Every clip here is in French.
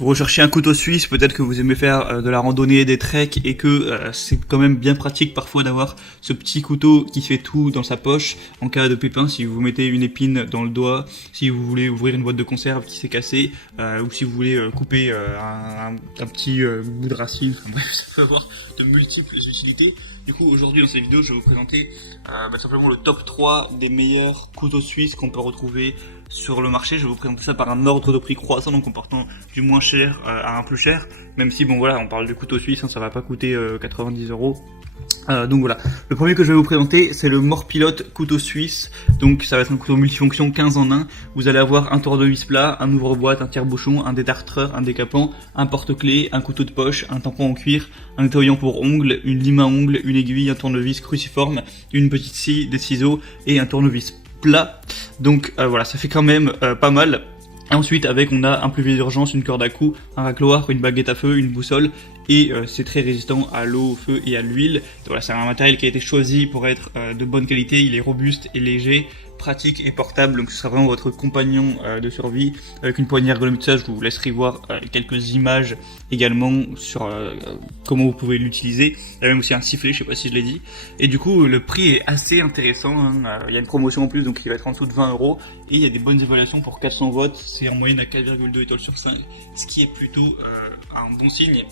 vous recherchez un couteau suisse, peut-être que vous aimez faire de la randonnée, des treks et que c'est quand même bien pratique parfois d'avoir ce petit couteau qui fait tout dans sa poche en cas de pépin, si vous mettez une épine dans le doigt, si vous voulez ouvrir une boîte de conserve qui s'est cassée, ou si vous voulez couper un petit bout de racine, enfin bref, ça peut avoir de multiples utilités. Du coup, aujourd'hui dans cette vidéo, je vais vous présenter simplement le top 3 des meilleurs couteaux suisses qu'on peut retrouver sur le marché. Je vais vous présenter ça par un ordre de prix croissant, donc en partant du moins cher à un plus cher, même si bon voilà, on parle de couteau suisse, hein, ça va pas coûter 90 €. Donc voilà, le premier que je vais vous présenter, c'est le Morpilote couteau suisse. Donc ça va être un couteau multifonction 15 en 1. Vous allez avoir un tournevis plat, un ouvre-boîte, un tire-bouchon, un détartreur, un décapant, un porte-clés, un couteau de poche, un tampon en cuir, un nettoyant pour ongles, une lime à ongles, une aiguille, un tournevis cruciforme, une petite scie, des ciseaux et un tournevis plat. Donc voilà, ça fait quand même pas mal. Et ensuite, on a un pleuvier d'urgence, une corde à cou, un racloir, une baguette à feu, une boussole, et c'est très résistant à l'eau, au feu et à l'huile. Voilà, c'est un matériel qui a été choisi pour être de bonne qualité, il est robuste et léger, pratique et portable, donc ce sera vraiment votre compagnon de survie. Avec une poignée ergonomique, ça, je vous laisserai voir quelques images également sur comment vous pouvez l'utiliser. Il y a même aussi un sifflet, je sais pas si je l'ai dit. Et du coup, le prix est assez intéressant, hein. Il y a une promotion en plus, donc il va être en dessous de 20 €, et il y a des bonnes évaluations pour 400 votes, c'est en moyenne à 4,2 étoiles sur 5, ce qui est plutôt un bon signe.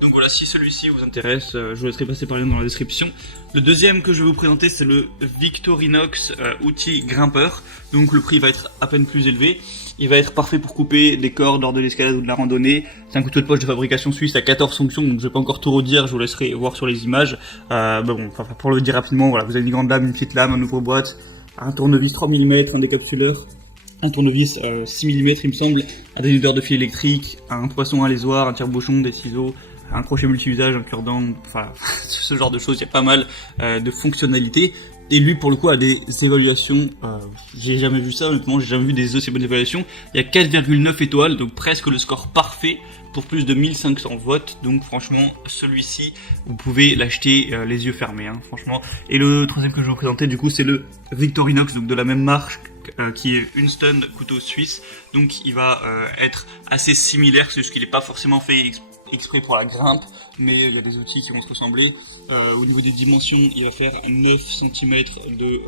Donc voilà, si celui-ci vous intéresse, je vous laisserai passer par le lien dans la description. Le deuxième que je vais vous présenter, c'est le Victorinox outil grimpeur. Donc le prix va être à peine plus élevé. Il va être parfait pour couper des cordes lors de l'escalade ou de la randonnée. C'est un couteau de poche de fabrication suisse à 14 fonctions, donc je vais pas encore tout redire, je vous laisserai voir sur les images. Pour le dire rapidement, voilà, vous avez une grande lame, une petite lame, un ouvre-boîte, un tournevis 3 mm, un décapsuleur, un tournevis 6 mm il me semble, un dénudeur de fil électrique, un poisson à lésoir, un tire-bouchon, des ciseaux, un crochet multi-usage, un cure-dent, enfin ce genre de choses, il y a pas mal de fonctionnalités. Et lui pour le coup a des évaluations, j'ai jamais vu ça honnêtement, j'ai jamais vu des aussi bonnes évaluations. Il y a 4,9 étoiles, donc presque le score parfait pour plus de 1500 votes. Donc franchement celui-ci vous pouvez l'acheter les yeux fermés, hein, franchement. Et le troisième que je vais vous présenter du coup c'est le Victorinox, donc de la même marque, qui est une stun couteau suisse. Donc il va être assez similaire, c'est juste qu'il n'est pas forcément fait exprès pour la grimpe, mais il y a des outils qui vont se ressembler. Au niveau des dimensions, il va faire 9 cm de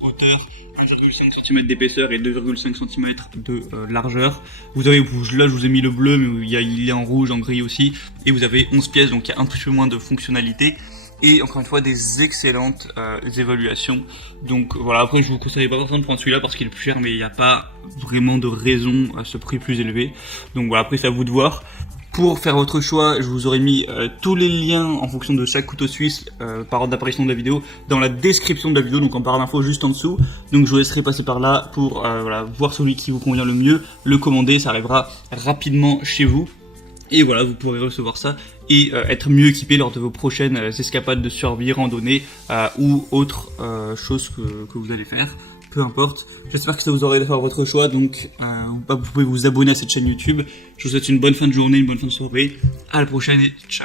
hauteur, 1,5 cm d'épaisseur et 2,5 cm de largeur. Vous avez, là je vous ai mis le bleu, mais il est en rouge, en gris aussi, et vous avez 11 pièces, donc il y a un petit peu moins de fonctionnalité. Et encore une fois des excellentes évaluations. Donc voilà, après je vous conseille pas forcément de prendre celui-là parce qu'il est plus cher, mais il n'y a pas vraiment de raison à ce prix plus élevé. Donc voilà, après c'est à vous de voir. Pour faire votre choix, je vous aurais mis tous les liens en fonction de chaque couteau suisse par ordre d'apparition de la vidéo dans la description de la vidéo, donc en barre d'infos juste en dessous. Donc je vous laisserai passer par là pour voir celui qui vous convient le mieux, le commander, ça arrivera rapidement chez vous. Et voilà, vous pourrez recevoir ça et être mieux équipé lors de vos prochaines escapades de survie, randonnée ou autres choses que vous allez faire. Peu importe. J'espère que ça vous aura aidé à faire votre choix. Donc vous pouvez vous abonner à cette chaîne YouTube. Je vous souhaite une bonne fin de journée, une bonne fin de soirée. À la prochaine et ciao.